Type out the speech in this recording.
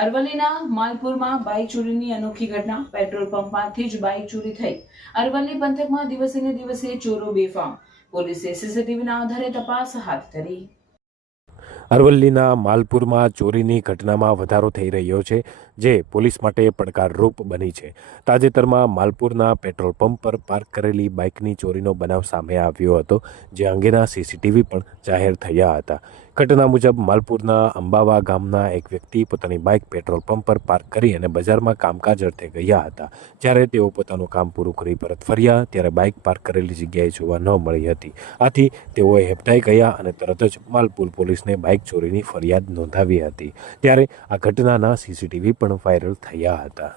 અરવલ્લીના માલપુરમાં બાઇક ચોરીની અનોખી ઘટના. પેટ્રોલ પંપમાંથી જ બાઇક ચોરી થઈ. અરવલ્લી પંથકમાં દિવસે ને દિવસે ચોરો બેફામ. પોલીસે સીસીટીવીના આધારે તપાસ હાથ ધરી. અરવલ્લીના માલપુરમાં ચોરીની ઘટનામાં વધારો થઈ રહ્યો છે, જે પોલીસ માટે પડકારરૂપ બની છે. તાજેતરમાં માલપુરના પેટ્રોલ પંપ પર પાર્ક કરેલી બાઇકની ચોરીનો બનાવ સામે આવ્યો હતો, જે અંગેના સીસીટીવી પણ જાહેર થયા હતા. ઘટના મુજબ માલપુરના અંબાવા ગામના એક વ્યક્તિ પોતાની બાઇક પેટ્રોલ પંપ પર પાર્ક કરી અને બજારમાં કામકાજ અર્થે ગયા હતા. જ્યારે તેઓ પોતાનું કામ પૂરું કરી પરત ફર્યા ત્યારે બાઇક પાર્ક કરેલી જગ્યાએ જોવા ન મળી હતી. આથી તેઓએ હેબતાઈ ગયા અને તરત જ માલપુર પોલીસને બાઇક ચોરીની ફરિયાદ નોંધાવી હતી. ત્યારે આ ઘટનાના સીસીટીવી પણ વાયરલ થયા હતા.